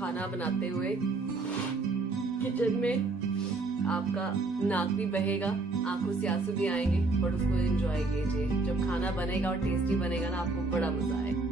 खाना बनाते हुए किचन में आपका नाक भी बहेगा, आंखों से आंसू भी आएंगे, बट उसको एंजॉय कीजिए। जब खाना बनेगा और टेस्टी बनेगा ना, आपको बड़ा मजा आएगा।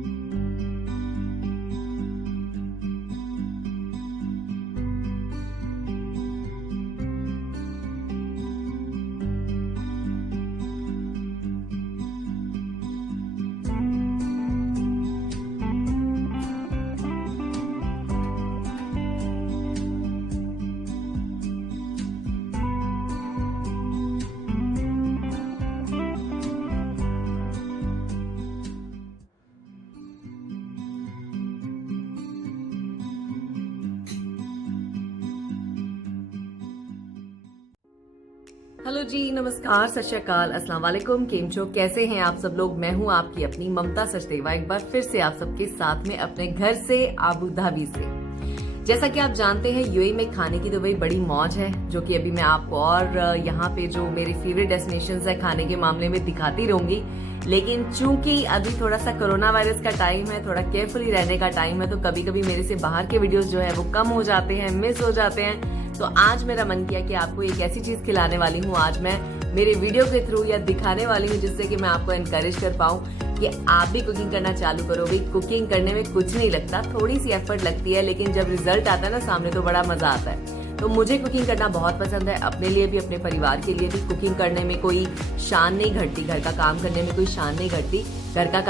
हेलो जी, नमस्कार, सत श्री अकाल, अस्सलाम वालेकुम। केम छो, कैसे हैं आप सब लोग? मैं हूं आपकी अपनी ममता सचदेवा, एक बार फिर से आप सबके साथ में अपने घर से आबू धाबी से। जैसा कि आप जानते हैं, यूएई में खाने की तो भाई बड़ी मौज है, जो कि अभी मैं आपको और यहाँ पे जो मेरे फेवरेट डेस्टिनेशंस है खाने के मामले में दिखाती रहूंगी। लेकिन चूंकि अभी थोड़ा सा कोरोना वायरस का टाइम है, थोड़ा केयरफुली रहने का टाइम है, तो कभी कभी मेरे से बाहर के वीडियोस जो है वो कम हो जाते हैं, मिस हो जाते हैं। तो आज मेरा मन किया कि आपको एक ऐसी चीज खिलाने वाली हूँ, आज मैं मेरे वीडियो के थ्रू या दिखाने वाली हूँ, जिससे कि मैं आपको एनकरेज कर पाऊँ कि आप भी कुकिंग करना चालू करो। भाई कुकिंग करने में कुछ नहीं लगता, थोड़ी सी एफर्ट लगती है, लेकिन जब रिजल्ट आता है ना सामने, तो बड़ा मजा आता है। तो मुझे कुकिंग करना बहुत पसंद है, अपने लिए भी, अपने परिवार के लिए भी। कुकिंग करने में कोई शान नहीं घटती, घर का काम करने में कोई शान नहीं घटती। घर का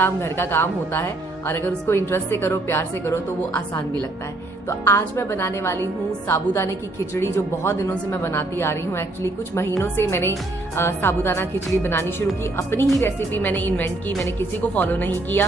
काम होता है, और अगर उसको इंटरेस्ट से करो, प्यार से करो, तो वो आसान भी लगता है। तो आज मैं बनाने वाली हूँ साबूदाने की खिचड़ी, जो बहुत दिनों से मैं बनाती आ रही हूँ। एक्चुअली कुछ महीनों से मैंने साबूदाना खिचड़ी बनानी शुरू की। अपनी ही रेसिपी मैंने इन्वेंट की, मैंने किसी को फॉलो नहीं किया,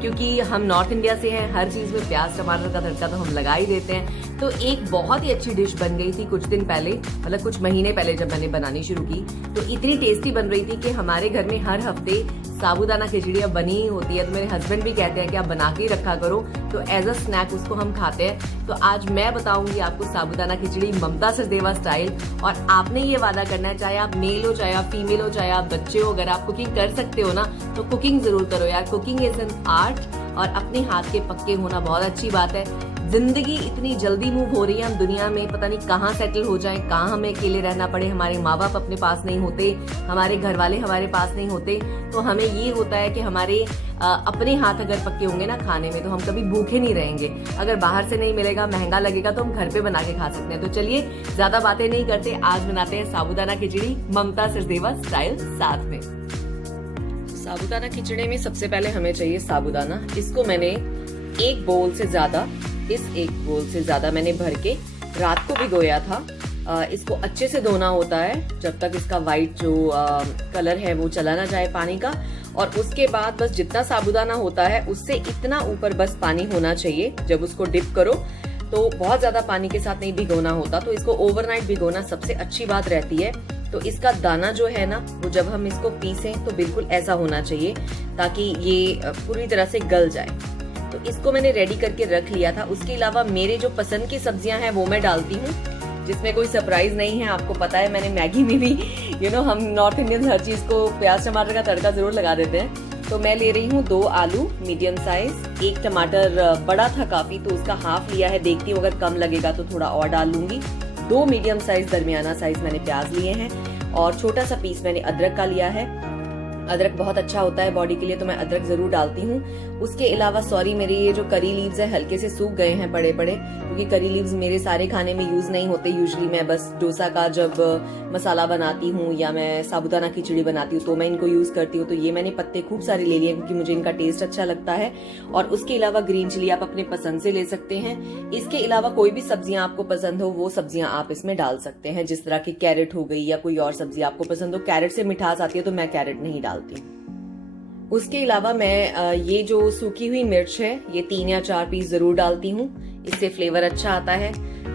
क्योंकि हम नॉर्थ इंडिया से हैं, हर चीज में प्याज टमाटर का तड़का तो हम लगा ही देते हैं। तो एक बहुत ही अच्छी डिश बन गई थी कुछ दिन पहले, मतलब कुछ महीने पहले जब मैंने बनानी शुरू की, तो इतनी टेस्टी बन रही थी कि हमारे घर में हर हफ्ते साबूदाना खिचड़ी अब बनी ही होती है। तो मेरे हस्बैंड भी कहते हैं कि आप बना के ही रखा करो, तो एज अ स्नैक उसको हम खाते हैं। तो आज मैं बताऊंगी आपको साबूदाना खिचड़ी ममता सचदेवा स्टाइल। और आपने ये वादा करना है, चाहे आप मेल हो, चाहे आप फीमेल हो, चाहे आप बच्चे हो, अगर आप कुकिंग कर सकते हो ना, तो कुकिंग जरूर करो यार। कुकिंग इज एन आर्ट, और अपने हाथ के पक्के होना बहुत अच्छी बात है। जिंदगी इतनी जल्दी मूव हो रही है, हम दुनिया में पता नहीं कहाँ सेटल हो जाएं, कहाँ हमें अकेले रहना पड़े, हमारे माँ बाप अपने पास नहीं होते, हमारे घर वाले हमारे पास नहीं होते। तो हमें ये होता है कि हमारे अपने हाथ अगर पक्के होंगे ना खाने में, तो हम कभी भूखे नहीं रहेंगे। अगर बाहर से नहीं मिलेगा, महंगा लगेगा, तो हम घर पे बना के खा सकते हैं। तो चलिए ज्यादा बातें नहीं करते, आज बनाते हैं साबूदाना खिचड़ी ममता सचदेवा स्टाइल साथ में। साबूदाना खिचड़ी में सबसे पहले हमें चाहिए साबूदाना। इसको मैंने एक बोल से ज्यादा मैंने भर के रात को भिगोया था। इसको अच्छे से धोना होता है, जब तक इसका वाइट जो कलर है वो चला ना जाए पानी का। और उसके बाद बस जितना साबूदाना होता है उससे इतना ऊपर बस पानी होना चाहिए। जब उसको डिप करो तो बहुत ज्यादा पानी के साथ नहीं भिगोना होता, तो इसको ओवरनाइट भिगोना सबसे अच्छी बात रहती है। तो इसका दाना जो है ना, वो जब हम इसको पीसें तो बिल्कुल ऐसा होना चाहिए, ताकि ये पूरी तरह से गल जाए। तो इसको मैंने रेडी करके रख लिया था। उसके अलावा मेरे जो पसंद की सब्जियां हैं वो मैं डालती हूँ, जिसमें कोई सरप्राइज नहीं है। आपको पता है, मैंने मैगी में भी हम नॉर्थ इंडियंस हर चीज को प्याज टमाटर का तड़का जरूर लगा देते हैं। तो मैं ले रही हूँ 2 आलू मीडियम साइज, 1 टमाटर बड़ा था काफी, तो उसका हाफ लिया है। देखती हूँ अगर कम लगेगा तो थोड़ा और डाल लूंगी। 2 मीडियम साइज दरमियाना साइज मैंने प्याज लिए हैं, और छोटा सा पीस मैंने अदरक का लिया है। अदरक बहुत अच्छा होता है बॉडी के लिए, तो मैं अदरक जरूर डालती हूँ। उसके अलावा सॉरी, मेरे ये जो करी लीव्स है हल्के से सूख गए हैं बड़े बड़े, क्योंकि करी लीव्स मेरे सारे खाने में यूज नहीं होते। यूजुअली मैं बस डोसा का जब मसाला बनाती हूँ या मैं साबूदाना खिचड़ी बनाती हूँ तो मैं इनको यूज करती हूँ। तो ये मैंने पत्ते खूब सारे ले लिए, क्योंकि मुझे इनका टेस्ट अच्छा लगता है। और उसके अलावा ग्रीन चिली आप अपने पसंद से ले सकते हैं। इसके अलावा कोई भी सब्जियां आपको पसंद हो, वो सब्जियां आप इसमें डाल सकते हैं, जिस तरह की कैरेट हो गई या कोई और सब्जी आपको पसंद हो। कैरेट से मिठास आती है, तो मैं कैरेट नहीं डालती। उसके अलावा मैं ये जो सूखी हुई मिर्च है, ये 3 या 4 पीस जरूर डालती हूँ, इससे फ्लेवर अच्छा आता है।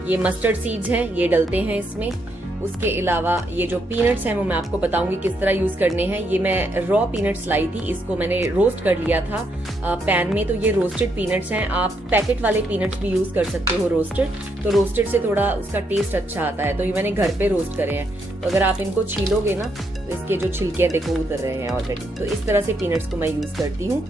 ये मस्टर्ड सीड्स हैं, ये डलते हैं इसमें। उसके अलावा ये जो पीनट्स हैं वो मैं आपको बताऊंगी किस तरह यूज करने हैं। ये मैं रॉ पीनट्स लाई थी, इसको मैंने रोस्ट कर लिया था पैन में। तो ये रोस्टेड पीनट्स हैं, आप पैकेट वाले पीनट्स भी यूज कर सकते हो रोस्टेड, तो रोस्टेड से थोड़ा उसका टेस्ट अच्छा आता है। तो ये मैंने घर पे रोस्ट करे हैं। तो अगर आप इनको छीलोगे ना, तो इसके जो छिलके देखो उतर रहे हैं ऑलरेडी। तो इस तरह से पीनट्स को मैं यूज करती हूँ।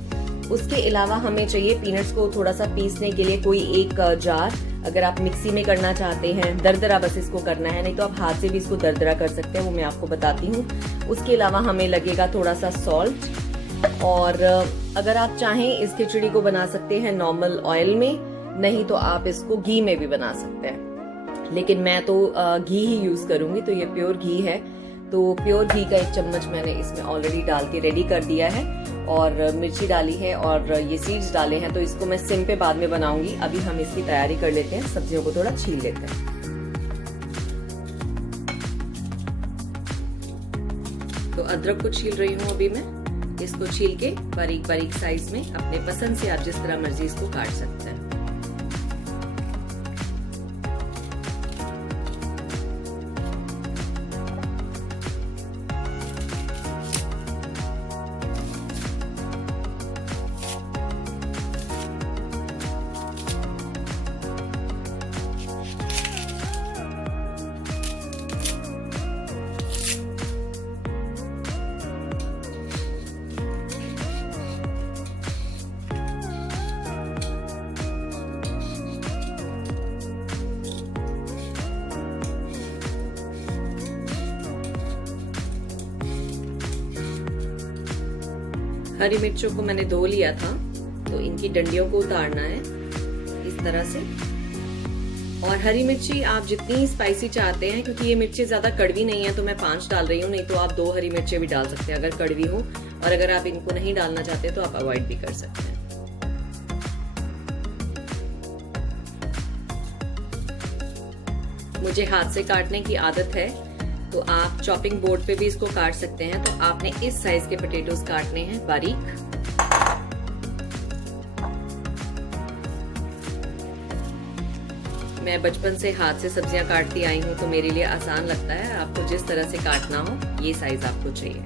उसके अलावा हमें चाहिए पीनट्स को थोड़ा सा पीसने के लिए कोई एक जार, अगर आप मिक्सी में करना चाहते हैं, दरदरा बस इसको करना है, नहीं तो आप हाथ से भी इसको दरदरा कर सकते हैं, वो मैं आपको बताती हूँ। उसके अलावा हमें लगेगा थोड़ा सा सॉल्ट, और अगर आप चाहें इस खिचड़ी को बना सकते हैं नॉर्मल ऑयल में, नहीं तो आप इसको घी में भी बना सकते हैं, लेकिन मैं तो घी ही यूज करूंगी। तो ये प्योर घी है, तो प्योर घी का 1 चम्मच मैंने इसमें ऑलरेडी डाल के रेडी कर दिया है, और मिर्ची डाली है और ये सीड्स डाले हैं। तो इसको मैं सिम पे बाद में बनाऊंगी, अभी हम इसकी तैयारी कर लेते हैं, सब्जियों को थोड़ा छील लेते हैं। तो अदरक को छील रही हूँ अभी मैं, इसको छील के बारीक बारीक साइज में, अपने पसंद से आप जिस तरह मर्जी इसको काट सकते हैं। हरी मिर्चों को मैंने धो लिया था, तो इनकी डंडियों को उतारना है इस तरह से। और हरी मिर्ची आप जितनी स्पाइसी चाहते हैं, क्योंकि ये मिर्ची ज्यादा कड़वी नहीं है तो मैं 5 डाल रही हूँ, नहीं तो आप 2 हरी मिर्चें भी डाल सकते हैं अगर कड़वी हो, और अगर आप इनको नहीं डालना चाहते तो आप अवॉइड भी कर सकते हैं। मुझे हाथ से काटने की आदत है, तो आप चॉपिंग बोर्ड पे भी इसको काट सकते हैं। तो आपने इस साइज के पोटैटोस काटने हैं बारीक। मैं बचपन से हाथ से सब्जियां काटती आई हूं, तो मेरे लिए आसान लगता है। आपको जिस तरह से काटना हो, ये साइज आपको चाहिए।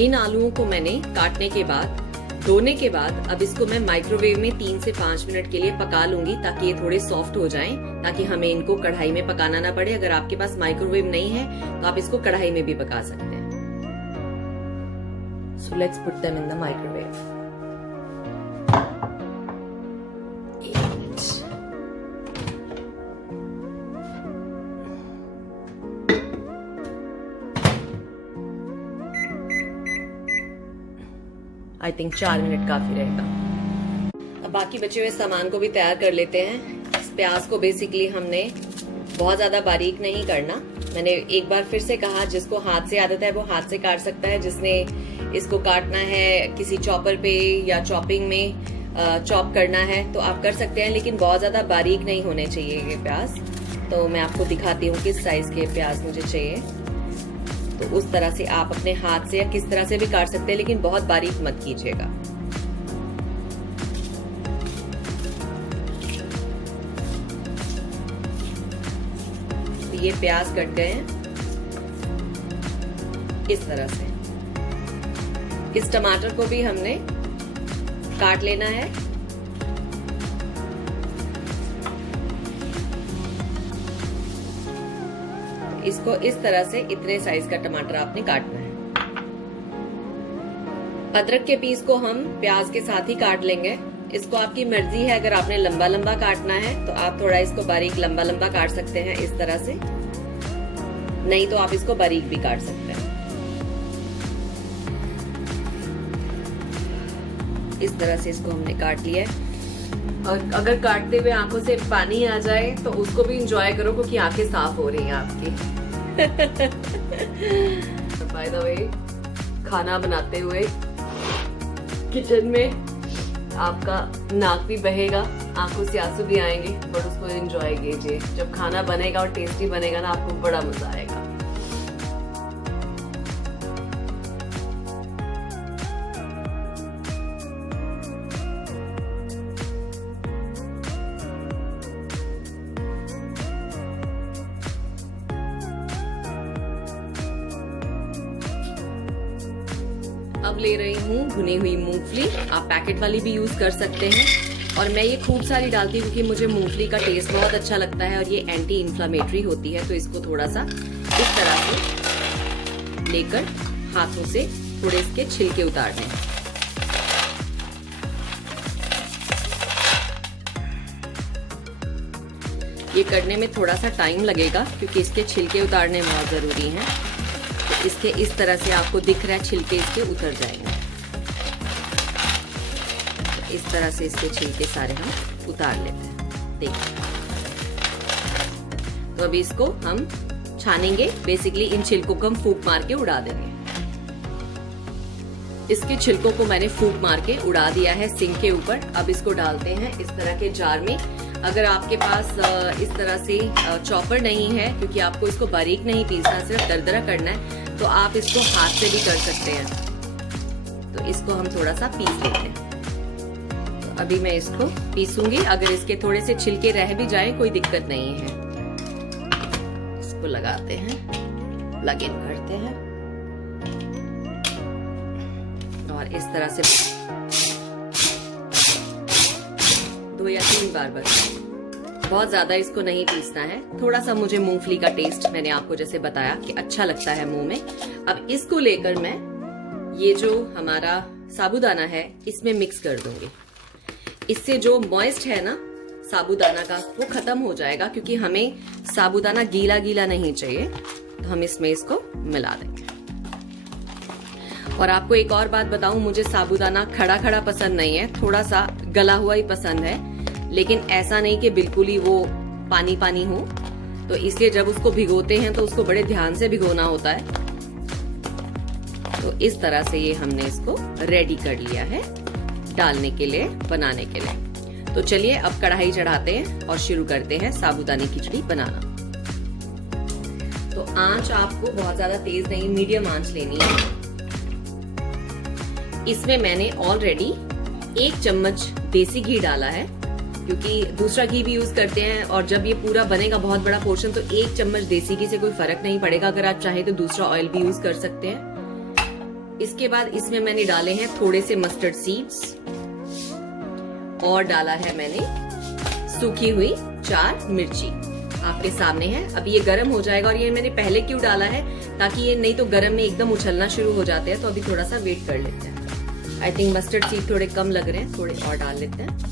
इन आलूओं को मैंने काटने के बाद, धोने के बाद, अब इसको मैं माइक्रोवेव में 3 से 5 मिनट के लिए पका लूंगी, ताकि ये थोड़े सॉफ्ट हो जाएं, ताकि हमें इनको कढ़ाई में पकाना ना पड़े। अगर आपके पास माइक्रोवेव नहीं है तो आप इसको कढ़ाई में भी पका सकते हैं। So let's put them in the microwave. I think 4 minute काफी रहेगा। अब बाकी बचे हुए सामान को भी तैयार कर लेते हैं। इस प्याज को बेसिकली हमने बहुत ज्यादा बारीक नहीं करना। मैंने एक बार फिर से कहा, जिसको हाथ से आदत है वो हाथ से काट सकता है, जिसने इसको काटना है किसी चॉपर पे या चॉपिंग में चॉप करना है तो आप कर सकते हैं, लेकिन बहुत ज्यादा बारीक नहीं होने चाहिए ये प्याज। तो मैं आपको दिखाती हूँ किस साइज के प्याज मुझे चाहिए। तो उस तरह से आप अपने हाथ से या किस तरह से भी काट सकते हैं, लेकिन बहुत बारीक मत कीजिएगा। ये प्याज कट गए हैं इस तरह से। इस टमाटर को भी हमने काट लेना है। इसको इस तरह से, इतने साइज का टमाटर आपने काटना है। अदरक के पीस को हम प्याज के साथ ही काट लेंगे। इसको आपकी मर्जी है, अगर आपने लंबा लंबा काटना है तो आप थोड़ा इसको बारीक लंबा लंबा काट सकते हैं इस तरह से, नहीं तो आप इसको बारीक भी काट सकते हैं। इस तरह से इसको हमने काट लिया है। और अगर काटते हुए आंखों से पानी आ जाए तो उसको भी एंजॉय करो, क्योंकि आंखें साफ हो रही हैं आपकी। बाय द वे, खाना बनाते हुए किचन में आपका नाक भी बहेगा, आंखों से आंसू भी आएंगे, बट उसको एंजॉय कीजिए। जब खाना बनेगा और टेस्टी बनेगा ना, आपको बड़ा मजा आएगा। अब ले रही हूँ भुनी हुई मूंगफली। आप पैकेट वाली भी यूज कर सकते हैं, और मैं ये खूब सारी डालती हूँ क्योंकि मुझे मूंगफली का टेस्ट बहुत अच्छा लगता है, और ये एंटी इन्फ्लामेटरी होती है। तो इसको थोड़ा सा इस तरह से लेकर हाथों से थोड़े इसके छिलके उतारने हैं। ये करने में थोड़ा सा टाइम लगेगा क्योंकि इसके छिलके उतारने बहुत ज़रूरी हैं। तो इसके इस तरह से आपको दिख रहा है छिलके इसके उतर जाएंगे। तो इस तरह से इसके छिलके सारे हम उतार लेते हैं। देखिए, तो अभी इसको हम छानेंगे। बेसिकली इन छिलकों को हम फूंक मार के उड़ा देंगे। इसके छिलकों को मैंने फूंक मार के उड़ा दिया है सिंक के ऊपर। अब इसको डालते हैं इस तरह के जार में। अगर आपके पास इस तरह से चॉपर नहीं है, क्योंकि आपको इसको बारीक नहीं पीसना, सिर्फ दरदरा करना है, तो आप इसको हाथ से भी कर सकते हैं। तो इसको हम थोड़ा सा पीस लेते हैं। तो अभी मैं इसको पीसूंगी। अगर इसके थोड़े से छिलके रह भी जाए कोई दिक्कत नहीं है। इसको लगाते हैं, प्लग इन करते हैं और इस तरह से 2 या 3 बार बस। बहुत ज्यादा इसको नहीं पीसना है। थोड़ा सा मुझे मूंगफली का टेस्ट, मैंने आपको जैसे बताया कि अच्छा लगता है मुंह में। अब इसको लेकर मैं ये जो हमारा साबूदाना है इसमें मिक्स कर दूंगी। इससे जो मॉइस्ट है ना साबूदाना का वो खत्म हो जाएगा, क्योंकि हमें साबूदाना गीला गीला नहीं चाहिए। तो हम इसमें इसको मिला देंगे। और आपको एक और बात बताऊं, मुझे साबूदाना खड़ा खड़ा पसंद नहीं है, थोड़ा सा गला हुआ ही पसंद है। लेकिन ऐसा नहीं कि बिल्कुल ही वो पानी पानी हो। तो इसलिए जब उसको भिगोते हैं तो उसको बड़े ध्यान से भिगोना होता है। तो इस तरह से ये हमने इसको रेडी कर लिया है डालने के लिए, बनाने के लिए। तो चलिए अब कढ़ाई चढ़ाते हैं और शुरू करते हैं साबूदाने खिचड़ी बनाना। तो आंच आपको बहुत ज्यादा तेज नहीं, मीडियम आंच लेनी है। इसमें मैंने ऑलरेडी 1 चम्मच देसी घी डाला है, क्योंकि दूसरा घी भी यूज करते हैं। और जब ये पूरा बनेगा बहुत बड़ा पोर्शन, तो 1 चम्मच देसी घी से कोई फर्क नहीं पड़ेगा। अगर आप चाहे तो दूसरा ऑयल भी यूज कर सकते हैं। इसके बाद इसमें मैंने डाले हैं थोड़े से मस्टर्ड सीड्स और डाला है मैंने सूखी हुई 4 मिर्ची। आपके सामने है। अब ये गर्म हो जाएगा। और ये मैंने पहले क्यों डाला है, ताकि ये नहीं तो गर्म में एकदम उछलना शुरू हो जाते हैं। तो अभी थोड़ा सा वेट कर लेते हैं। आई थिंक मस्टर्ड सीड थोड़े कम लग रहे हैं, थोड़े और डाल लेते हैं।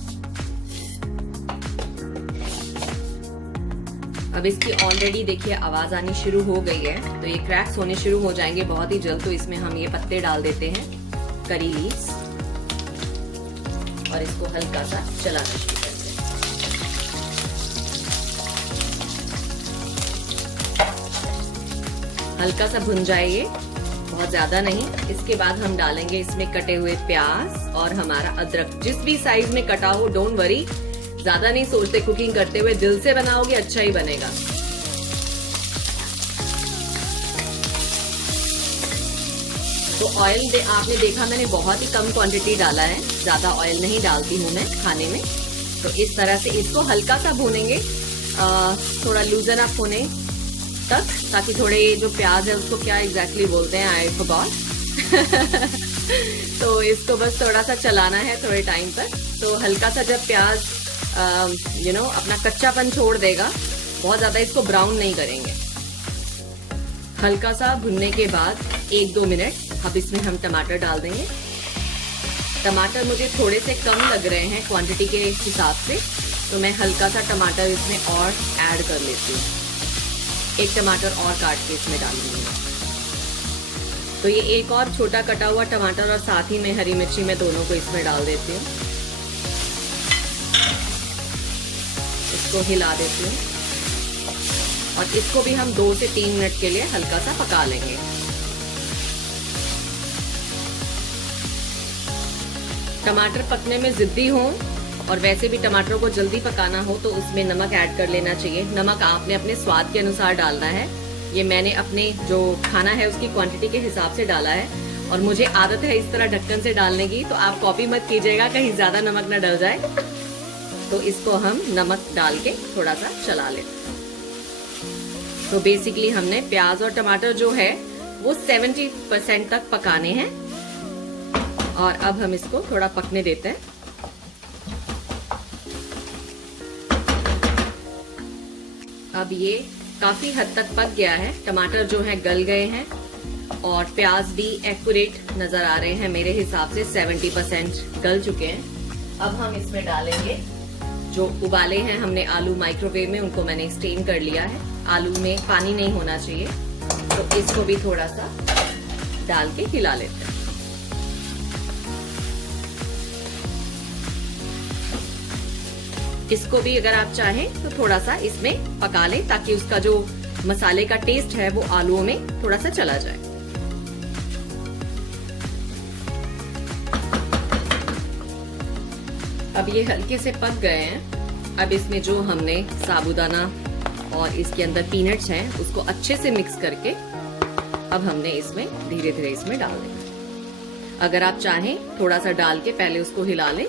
अब इसकी ऑलरेडी देखिए आवाज आनी शुरू हो गई है। तो ये क्रैक्स होने शुरू हो जाएंगे बहुत ही जल्द। तो इसमें हम ये पत्ते डाल देते हैं, करी लीव्स, और इसको हल्का सा चलाना शुरू करते हैं। हल्का सा भुन जाए ये, बहुत ज्यादा नहीं। इसके बाद हम डालेंगे इसमें कटे हुए प्याज और हमारा अदरक। जिस भी साइज में कटा हो, डोंट वरी, ज्यादा नहीं सोचते कुकिंग करते हुए। दिल से बनाओगे अच्छा ही बनेगा। तो ऑयल आपने देखा मैंने बहुत ही कम क्वांटिटी डाला है, ज्यादा ऑयल नहीं डालती हूँ मैं खाने में। तो इस तरह से इसको हल्का सा भूनेंगे, थोड़ा लूजन अप होने तक, ताकि थोड़े जो प्याज है उसको क्या एग्जैक्टली बोलते हैं, आई फॉरगॉट। तो इसको बस थोड़ा सा चलाना है थोड़े टाइम तक। तो हल्का सा जब प्याज अपना कच्चापन छोड़ देगा, बहुत ज्यादा इसको ब्राउन नहीं करेंगे। हल्का सा भुनने के बाद 1-2 मिनट अब इसमें हम टमाटर डाल देंगे। टमाटर मुझे थोड़े से कम लग रहे हैं क्वांटिटी के हिसाब से, तो मैं हल्का सा टमाटर इसमें और ऐड कर लेती हूँ। 1 टमाटर और काट के इसमें डाल दूंगी। तो ये एक और छोटा कटा हुआ टमाटर और साथ ही में हरी मिर्ची मैं दोनों को इसमें डाल देती हूँ। इसको हिला देती हूँ और इसको भी हम 2 से 3 मिनट के लिए हल्का सा पका लेंगे। टमाटर पकने में जिद्दी हो और वैसे भी टमाटरों को जल्दी पकाना हो तो उसमें नमक ऐड कर लेना चाहिए। नमक आपने अपने स्वाद के अनुसार डालना है। ये मैंने अपने जो खाना है उसकी क्वांटिटी के हिसाब से डाला है और मुझे आदत है इस तरह ढक्कन से डालने की, तो आप कॉपी मत कीजिएगा कहीं ज्यादा नमक न डल जाए। तो इसको हम नमक डाल के थोड़ा सा चला लेते हैं। तो बेसिकली हमने प्याज और टमाटर जो है वो 70% तक पकाने हैं और अब हम इसको थोड़ा पकने देते हैं। अब ये काफी हद तक पक गया है, टमाटर जो है गल गए हैं और प्याज भी एक्यूरेट नजर आ रहे हैं मेरे हिसाब से 70% गल चुके हैं। अब हम इसमें डालेंगे जो उबाले हैं हमने आलू माइक्रोवेव में, उनको मैंने स्टीम कर लिया है। आलू में पानी नहीं होना चाहिए, तो इसको भी थोड़ा सा डाल के हिला लेते हैं। इसको भी अगर आप चाहें तो थोड़ा सा इसमें पका लें ताकि उसका जो मसाले का टेस्ट है वो आलूओं में थोड़ा सा चला जाए। अब ये हल्के से पक गए हैं। अब इसमें जो हमने साबूदाना और इसके अंदर पीनट्स हैं उसको अच्छे से मिक्स करके अब हमने इसमें धीरे धीरे इसमें डाल देना। अगर आप चाहें थोड़ा सा डाल के पहले उसको हिला लें।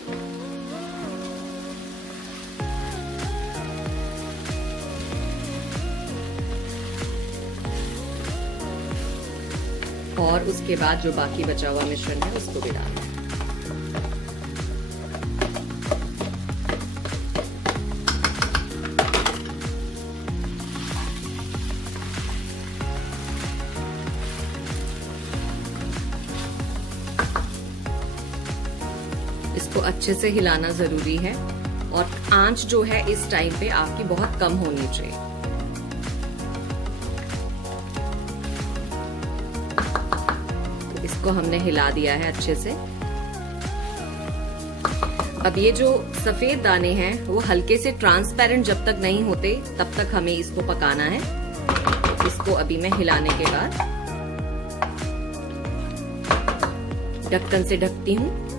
और उसके बाद जो बाकी बचा हुआ मिश्रण है उसको भी डाल दें। इसको अच्छे से हिलाना जरूरी है और आंच जो है इस टाइम पे आपकी बहुत कम होनी चाहिए। तो इसको हमने हिला दिया है अच्छे से। अब ये जो सफेद दाने हैं वो हल्के से ट्रांसपेरेंट जब तक नहीं होते तब तक हमें इसको पकाना है। इसको अभी मैं हिलाने के बाद ढक्कन से ढकती हूँ।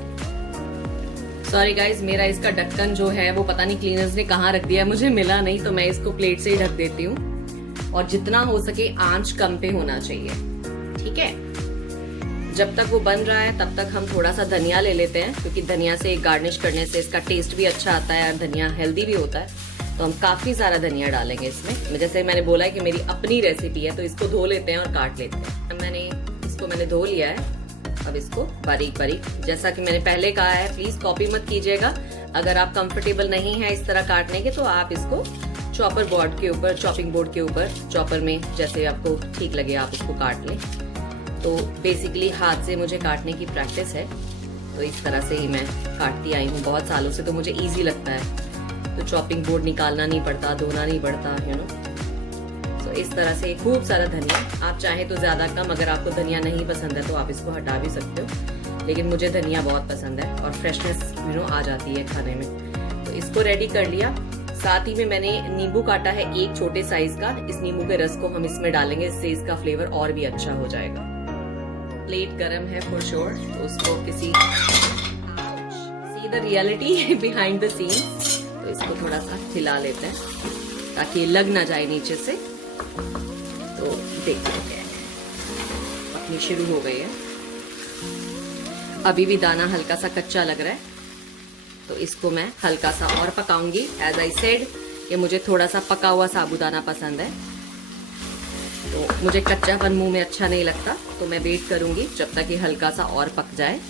सॉरी गाइज, मेरा इसका ढक्कन जो है वो पता नहीं क्लीनर्स ने कहाँ रख दिया है, मुझे मिला नहीं, तो मैं इसको प्लेट से ही ढक देती हूँ। और जितना हो सके आंच कम पे होना चाहिए, ठीक है। जब तक वो बन रहा है तब तक हम थोड़ा सा धनिया ले लेते हैं, क्योंकि धनिया से गार्निश करने से इसका टेस्ट भी अच्छा आता है और धनिया हेल्दी भी होता है। तो हम काफी सारा धनिया डालेंगे इसमें। जैसे मैंने बोला है कि मेरी अपनी रेसिपी है, तो इसको धो लेते हैं और काट लेते हैं। मैंने धो लिया है। अब इसको बारीक बारीक, जैसा कि मैंने पहले कहा है, प्लीज कॉपी मत कीजिएगा। अगर आप कंफर्टेबल नहीं है इस तरह काटने के तो आप इसको चॉपर बोर्ड के ऊपर, चॉपिंग बोर्ड के ऊपर, चॉपर में जैसे आपको ठीक लगे आप इसको काट लें। तो बेसिकली हाथ से मुझे काटने की प्रैक्टिस है, तो इस तरह से ही मैं काटती आई हूँ बहुत सालों से, तो मुझे ईजी लगता है। तो चॉपिंग बोर्ड निकालना नहीं पड़ता, धोना नहीं पड़ता, यू नो। इस तरह से खूब सारा धनिया, आप चाहें तो ज्यादा कम, अगर आपको धनिया नहीं पसंद है तो आप इसको हटा भी सकते हो, लेकिन मुझे धनिया बहुत पसंद है और फ्रेशनेस आ जाती है खाने में। तो इसको रेडी कर लिया। साथ ही में मैंने नींबू काटा है एक छोटे साइज का। इस नींबू के रस को हम इसमें डालेंगे, इससे इसका फ्लेवर और भी अच्छा हो जाएगा। प्लेट गरम है फॉर श्योर, तो उसको see the reality behind the scenes, तो इसको थोड़ा सा हिला लेते हैं ताकि लग ना जाए नीचे से। तो देखते हैं, पकनी शुरू हो गई है। अभी भी दाना हल्का सा कच्चा लग रहा है, तो इसको मैं हल्का सा और पकाऊंगी। एज आई सेड कि मुझे थोड़ा सा पका हुआ साबूदाना पसंद है, तो मुझे कच्चापन मुंह में अच्छा नहीं लगता, तो मैं वेट करूंगी जब तक ये हल्का सा और पक जाए।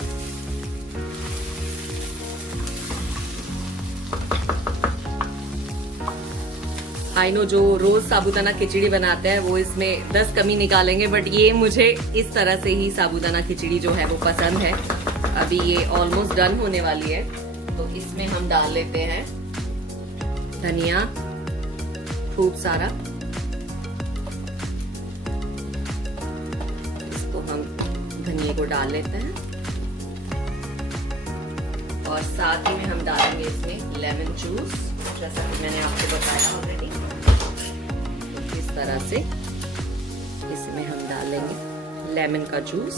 आई नो जो रोज साबूदाना खिचड़ी बनाते हैं वो इसमें 10 कमी निकालेंगे, बट ये मुझे इस तरह से ही साबूदाना खिचड़ी जो है वो पसंद है। अभी ये ऑलमोस्ट डन होने वाली है, तो इसमें हम डाल लेते हैं धनिया खूब सारा। इसको हम धनिया को डाल लेते हैं और साथ ही में हम डालेंगे इसमें लेमन जूस, जैसा कि मैंने आपको बताया ऑलरेडी। इस तरह से इसमें हम डालेंगे लेमन का जूस।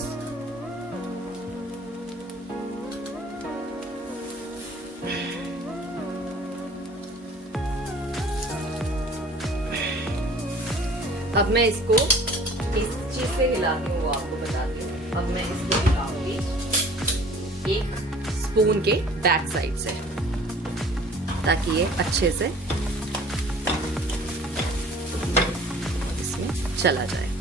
अब मैं इसको इस चीज से हिलाती हूँ, वो आपको बताती हूँ। अब मैं इसको हिलाऊंगी 1 स्पून के बैक साइड से, ताकि ये अच्छे से इसमें चला जाए।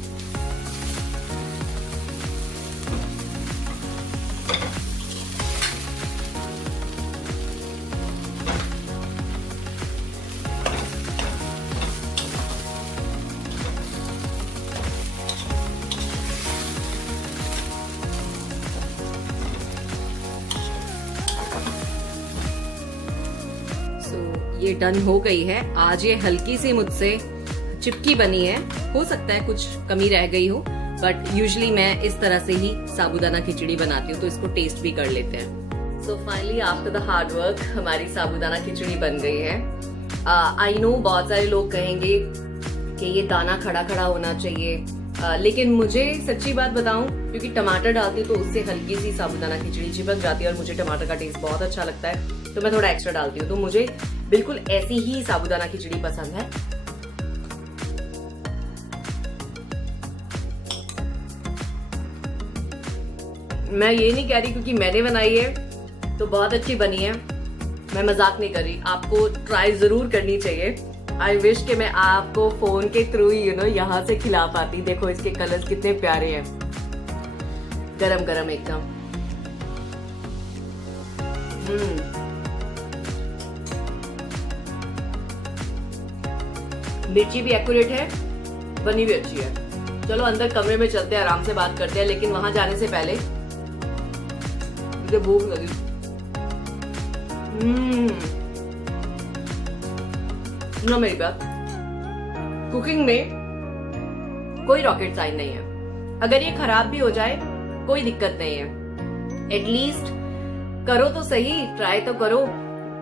ये डन हो गई है। आज ये हल्की सी मुझसे चिपकी बनी है, हो सकता है कुछ कमी रह गई हो, बट यूजुअली मैं इस तरह से ही साबूदाना खिचड़ी बनाती हूँ, तो इसको टेस्ट भी कर लेते हैं। So finally after the hard work हमारी साबूदाना खिचड़ी बन गई है। आई नो बहुत सारे लोग कहेंगे कि ये दाना खड़ा खड़ा होना चाहिए, लेकिन मुझे सच्ची बात बताऊं, क्योंकि टमाटर डालती हूँ तो उससे हल्की सी साबूदाना खिचड़ी चिपक जाती है और मुझे टमाटर का टेस्ट बहुत अच्छा लगता है, तो मैं थोड़ा एक्स्ट्रा डालती हूँ। तो मुझे बिल्कुल ऐसी ही साबूदाना खिचड़ी पसंद है। मैं ये नहीं कह रही क्योंकि मैंने बनाई है तो बहुत अच्छी बनी है, मैं मजाक नहीं कर रही, आपको ट्राई जरूर करनी चाहिए। आई विश कि मैं आपको फोन के थ्रू यहाँ से खिला पाती। देखो इसके कलर्स कितने प्यारे हैं, गरम गरम एकदम। मिर्ची भी एक्यूरेट है, बनी भी अच्छी है। चलो अंदर कमरे में चलते हैं, आराम से बात करते हैं, लेकिन वहां जाने से पहले मुझे भूख लगी। सुनो मेरी बात, कुकिंग में कोई रॉकेट साइंस नहीं है। अगर ये खराब भी हो जाए कोई दिक्कत नहीं है, एटलीस्ट करो तो सही, ट्राई तो करो।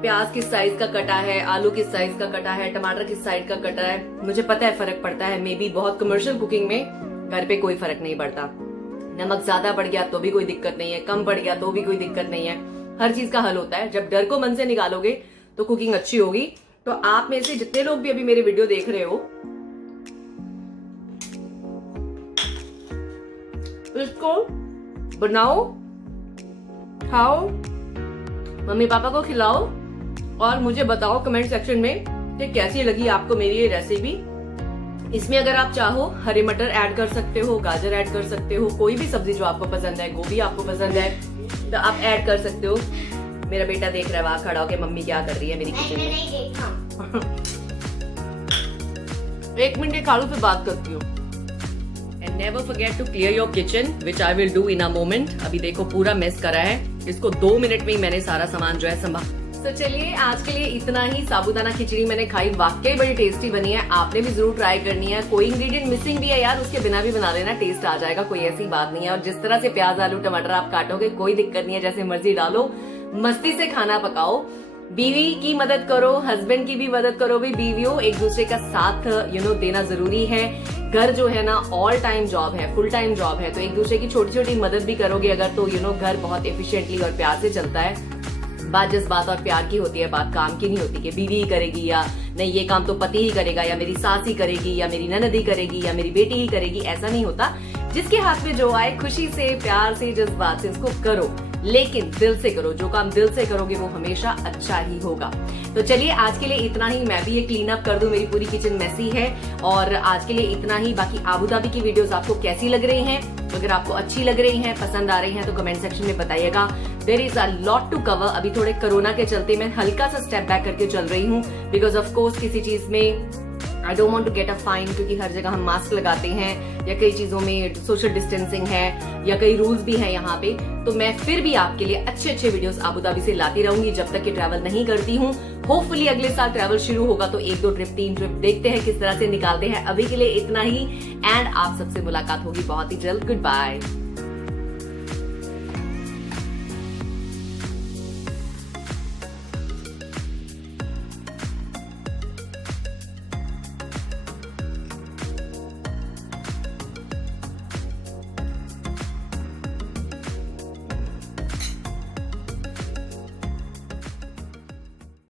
प्याज किस साइज का कटा है, आलू किस साइज का कटा है, टमाटर किस साइज का कटा है, मुझे पता है फर्क पड़ता है। मे बी बहुत कमर्शियल कुकिंग में घर पे कोई फर्क नहीं पड़ता। नमक ज्यादा पड़ गया तो भी कोई दिक्कत नहीं है, कम पड़ गया तो भी कोई दिक्कत नहीं है। हर चीज का हल होता है। जब डर को मन से निकालोगे तो कुकिंग अच्छी होगी। तो आप में से जितने लोग भी अभी मेरे वीडियो देख रहे हो, इसको बनाओ, खाओ, मम्मी पापा को खिलाओ और मुझे बताओ कमेंट सेक्शन में कि कैसी लगी आपको मेरी ये रेसिपी। इसमें अगर आप चाहो हरे मटर ऐड कर सकते हो, गाजर ऐड कर सकते हो, कोई भी सब्जी जो आपको पसंद है, गोभी आपको पसंद है तो आप ऐड कर सकते हो। मेरा बेटा देख रहा है वहां खड़ा होकर मम्मी क्या कर रही है मेरी किचन में। एक मिनट खा लो फिर बात करती हूँ। And never forget to clear your kitchen, which I will do in a moment. अभी देखो पूरा मेस करा है, इसको 2 मिनट में ही मैंने सारा सामान जो है संभाल। तो चलिए आज के लिए इतना ही। साबूदाना खिचड़ी मैंने खाई, वाकई बड़ी टेस्टी बनी है, आपने भी जरूर ट्राई करनी है। कोई इंग्रेडिएंट मिसिंग भी है यार, उसके बिना भी बना लेना, टेस्ट आ जाएगा, कोई ऐसी बात नहीं है। और जिस तरह से प्याज आलू टमाटर आप काटोगे कोई दिक्कत नहीं है, जैसे मर्जी डालो, मस्ती से खाना पकाओ। बीवी की मदद करो, हस्बैंड की भी मदद करो। भी बीवियों एक दूसरे का साथ देना जरूरी है। घर जो है ना ऑल टाइम जॉब है, फुल टाइम जॉब है, तो एक दूसरे की छोटी छोटी मदद भी करोगे अगर तो घर बहुत एफिशिएंटली और प्यार से चलता है। बात जज्बात और प्यार की होती है, बात काम की नहीं होती कि बीवी ही करेगी या नहीं ये काम तो पति ही करेगा या मेरी सास ही करेगी या मेरी ननद ही करेगी या मेरी बेटी ही करेगी। ऐसा नहीं होता। जिसके हाथ में जो आए खुशी से, प्यार से, जज्बात से उसको करो, लेकिन दिल से करो। जो काम दिल से करोगे वो हमेशा अच्छा ही होगा। तो चलिए आज के लिए इतना ही। मैं भी ये क्लीन अप कर दूं, मेरी पूरी किचन मैसी है। और आज के लिए इतना ही। बाकी आबू धाबी की वीडियोस आपको कैसी लग रही हैं? अगर आपको अच्छी लग रही हैं, पसंद आ रही हैं, तो कमेंट सेक्शन में बताइएगा। There is a lot to cover. अभी थोड़े कोरोना के चलते मैं हल्का सा स्टेप बैक करके चल रही हूँ, बिकॉज ऑफ कोर्स किसी चीज में I don't want to get a fine, क्योंकि हर जगह हम मास्क लगाते हैं या कई चीजों में सोशल डिस्टेंसिंग है या कई रूल्स भी हैं यहाँ पे। तो मैं फिर भी आपके लिए अच्छे अच्छे वीडियोस आबू धाबी से लाती रहूंगी जब तक कि ट्रैवल नहीं करती हूँ। होपफुली अगले साल ट्रैवल शुरू होगा तो 1-2 ट्रिप 3 ट्रिप देखते हैं किस तरह से निकालते हैं। अभी के लिए इतना ही, एंड आप सबसे मुलाकात होगी बहुत ही जल्द। Good bye.